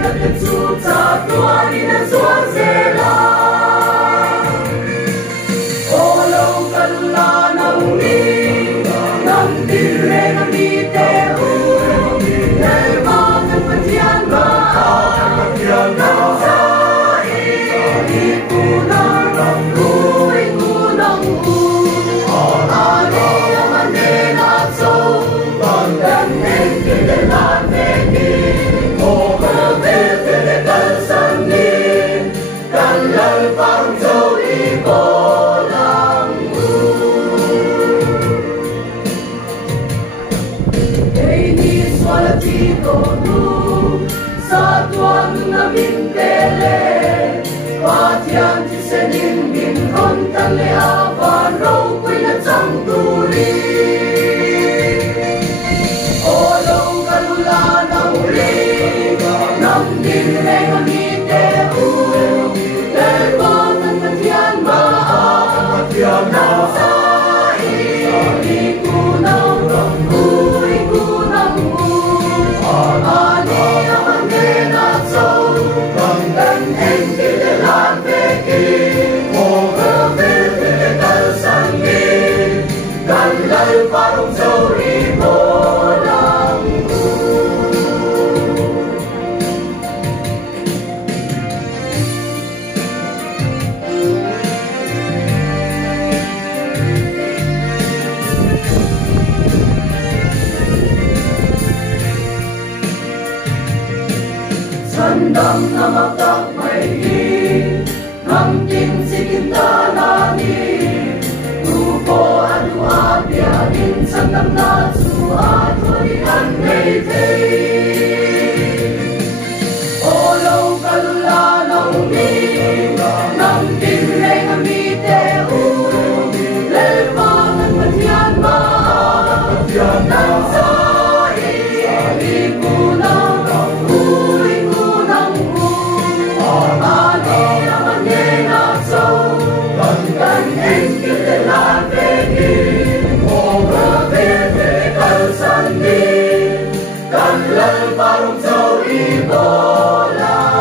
na tetsu ta tua ni na zua zela olo kalula na uni nam dire na mi te u nel ma kan patian ma na sa i kuna nam kui kunang u ani amane na so dan en de la ne ni o ka ve de kal san ni kan lal pang zo i bo lang u ei ni swala ti to nu sa tuan na min pele wa tian ti senin min hon tan le a van ro kui na chang tu ri nam din le mi te u le ba tan patian ma na sa i ku na ku i ku na u ani amane na so dan en ke le la ve ki o ga ve de kal san ni kan lai parong so ri bo Sandam namatak mai nam tin sikin tanani tupo adu abia din sandam na su athori an nei thei olo kalula na umi nam tin le mi te u le ma nan patian ma na sa i ku na parong so i bo la